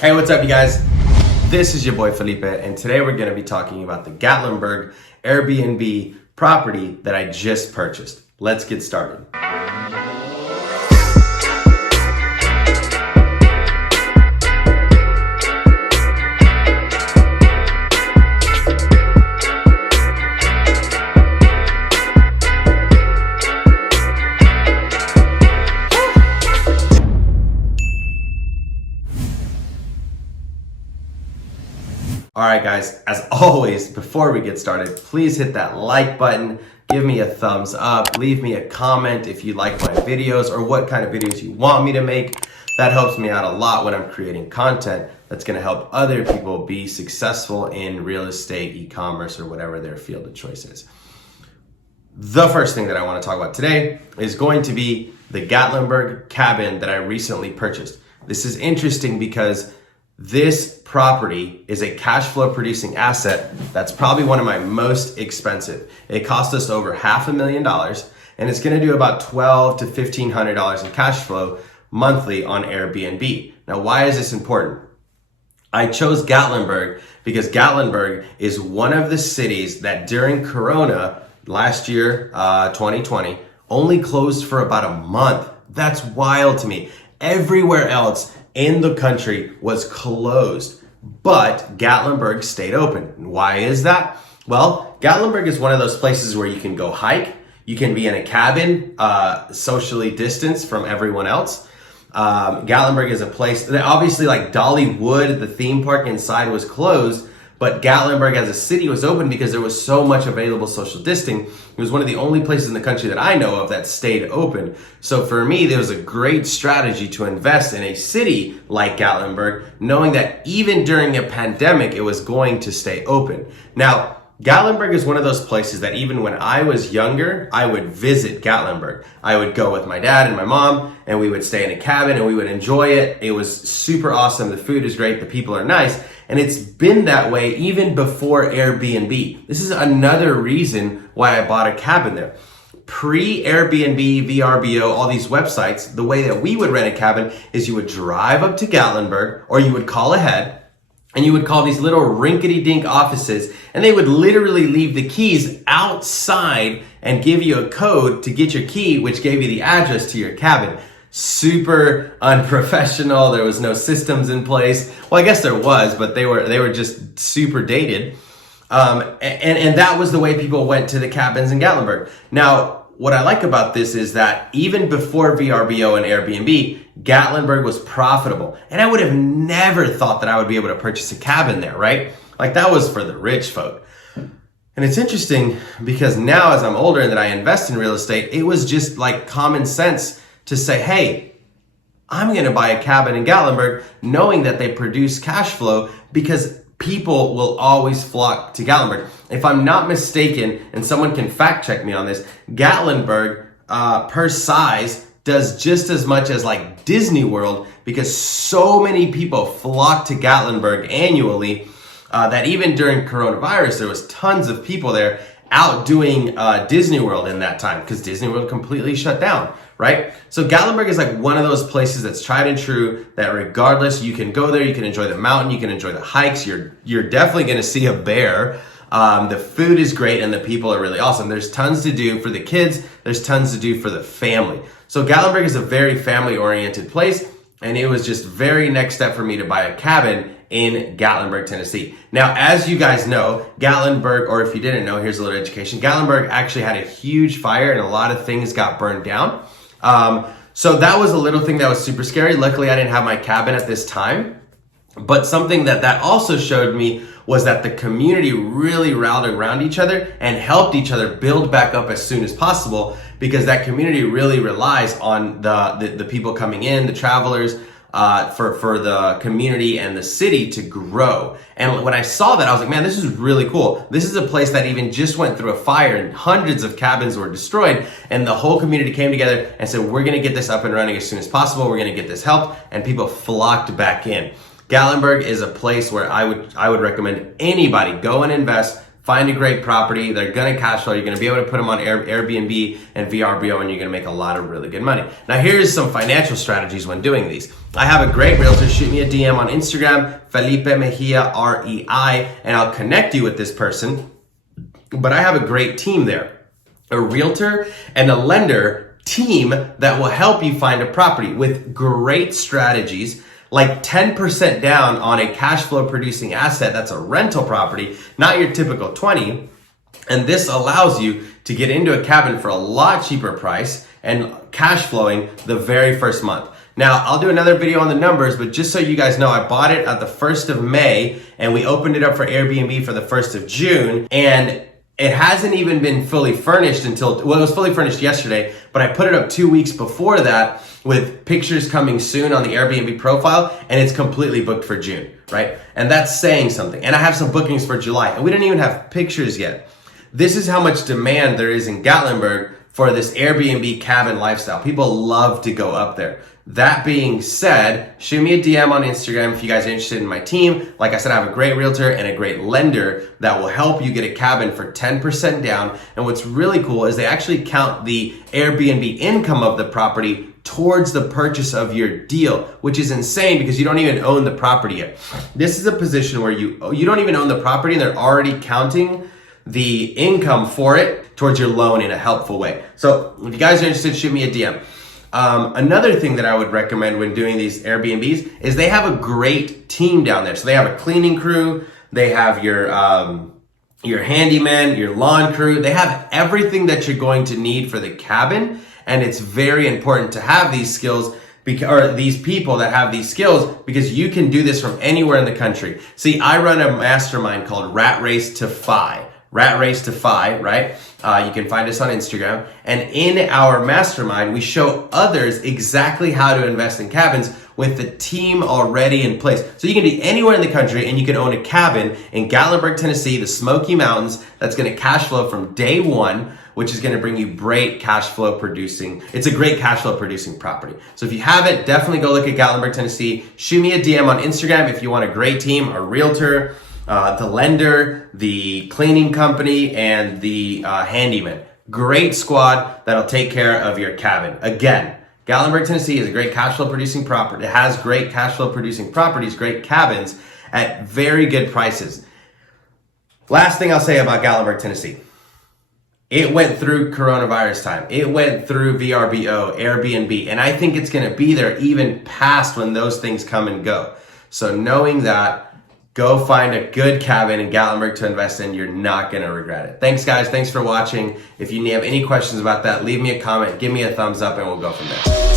Hey, what's up, you guys? This is your boy Felipe, and today we're going to be talking about the Gatlinburg Airbnb property that I just purchased. Let's get started. All right, guys, as always, before we get started, please hit that like button, give me a thumbs up, leave me a comment if you like my videos or what kind of videos you want me to make. That helps me out a lot when I'm creating content that's gonna help other people be successful in real estate, e-commerce, or whatever their field of choice is. The first thing that I wanna talk about today is going to be the Gatlinburg Cabin that I recently purchased. This is interesting because this property is a cash flow producing asset that's probably one of my most expensive. It cost us over $500,000 and it's gonna do about $1,200 to $1,500 in cash flow monthly on Airbnb. Now, why is this important? I chose Gatlinburg because Gatlinburg is one of the cities that during Corona last year, 2020, only closed for about a month. That's wild to me. Everywhere else in the country was closed, but Gatlinburg stayed open. Why is that? Well, Gatlinburg is one of those places where you can go hike, you can be in a cabin, socially distanced from everyone else. Gatlinburg is a place that obviously, like Dollywood, the theme park inside was closed, but Gatlinburg as a city was open because there was so much available social distancing. It was one of the only places in the country that I know of that stayed open. So for me, there was a great strategy to invest in a city like Gatlinburg, knowing that even during a pandemic, it was going to stay open. Now, Gatlinburg is one of those places that even when I was younger, I would visit Gatlinburg. I would go with my dad and my mom, and we would stay in a cabin and we would enjoy it. It was super awesome. The food is great. The people are nice. And it's been that way even before Airbnb. This is another reason why I bought a cabin there. Pre-Airbnb, VRBO, all these websites, the way that we would rent a cabin is you would drive up to Gatlinburg, or you would call ahead, and you would call these little rinkety-dink offices, and they would literally leave the keys outside and give you a code to get your key, which gave you the address to your cabin. Super unprofessional. There was no systems in place. Well, I guess there was, but they were just super dated. And that was the way people went to the cabins in Gatlinburg. Now, what I like about this is that even before VRBO and Airbnb, Gatlinburg was profitable. And I would have never thought that I would be able to purchase a cabin there, right? Like that was for the rich folk. And it's interesting because now as I'm older and that I invest in real estate, it was just like common sense to say, hey, I'm gonna buy a cabin in Gatlinburg knowing that they produce cash flow because people will always flock to Gatlinburg. If I'm not mistaken, and someone can fact check me on this, Gatlinburg per size does just as much as like Disney World because so many people flock to Gatlinburg annually that even during coronavirus, there was tons of people there out doing Disney World in that time because Disney World completely shut down, right? So Gatlinburg is like one of those places that's tried and true that regardless, you can go there, you can enjoy the mountain, you can enjoy the hikes, you're definitely gonna see a bear. The food is great and the people are really awesome. There's tons to do for the kids, there's tons to do for the family. So Gatlinburg is a very family-oriented place, and it was just very next step for me to buy a cabin in Gatlinburg, Tennessee. Now, as you guys know, Gatlinburg, or if you didn't know, here's a little education. Gatlinburg actually had a huge fire and a lot of things got burned down. So that was a little thing that was super scary. Luckily, I didn't have my cabin at this time. But something that also showed me was that the community really rallied around each other and helped each other build back up as soon as possible because that community really relies on the people coming in, the travelers, for the community and the city to grow. And when I saw that, I was like, man, this is really cool. This is a place that even just went through a fire and hundreds of cabins were destroyed. And the whole community came together and said, we're going to get this up and running as soon as possible. We're going to get this helped. And people flocked back in. Gatlinburg is a place where I would recommend anybody go and invest find a great property. They're going to cash flow. You're going to be able to put them on Airbnb and VRBO, and you're going to make a lot of really good money. Now, here's some financial strategies when doing these. I have a great realtor. Shoot me a DM on Instagram, Felipe Mejia, REI, and I'll connect you with this person. But I have a great team there, a realtor and a lender team that will help you find a property with great strategies, like 10% down on a cash flow producing asset. That's a rental property, not your typical 20. And this allows you to get into a cabin for a lot cheaper price and cash flowing the very first month. Now, I'll do another video on the numbers, but just so you guys know, I bought it at the 1st of May and we opened it up for Airbnb for the 1st of June. And it hasn't even been fully furnished until, well, it was fully furnished yesterday, but I put it up 2 weeks before that with pictures coming soon on the Airbnb profile, and it's completely booked for June, right? And that's saying something. And I have some bookings for July, and we didn't even have pictures yet. This is how much demand there is in Gatlinburg for this Airbnb cabin lifestyle. People love to go up there. That being said, shoot me a DM on Instagram if you guys are interested in my team. Like I said, I have a great realtor and a great lender that will help you get a cabin for 10% down. And what's really cool is they actually count the Airbnb income of the property towards the purchase of your deal, which is insane because you don't even own the property yet. This is a position where you don't even own the property and they're already counting the income for it towards your loan in a helpful way. So if you guys are interested, shoot me a DM. Another thing that I would recommend when doing these Airbnbs is they have a great team down there. So they have a cleaning crew, they have your handyman, your lawn crew. They have everything that you're going to need for the cabin. And it's very important to have these skills or these people that have these skills because you can do this from anywhere in the country. See, I run a mastermind called Rat Race to Fi. Rat Race to Fi, right? You can find us on Instagram. And in our mastermind, we show others exactly how to invest in cabins with the team already in place. So you can be anywhere in the country and you can own a cabin in Gatlinburg, Tennessee, the Smoky Mountains, that's gonna cash flow from day one, which is gonna bring you great cash flow producing. It's a great cash flow producing property. So if you haven't, definitely go look at Gatlinburg, Tennessee. Shoot me a DM on Instagram if you want a great team, a realtor, the lender, the cleaning company, and the handyman. Great squad that'll take care of your cabin. Again, Gatlinburg, Tennessee is a great cash flow producing property. It has great cash flow producing properties, great cabins at very good prices. Last thing I'll say about Gatlinburg, Tennessee. It went through coronavirus time. It went through VRBO, Airbnb, and I think it's gonna be there even past when those things come and go. So knowing that, go find a good cabin in Gatlinburg to invest in. You're not going to regret it. Thanks, guys. Thanks for watching. If you have any questions about that, leave me a comment, give me a thumbs up, and we'll go from there.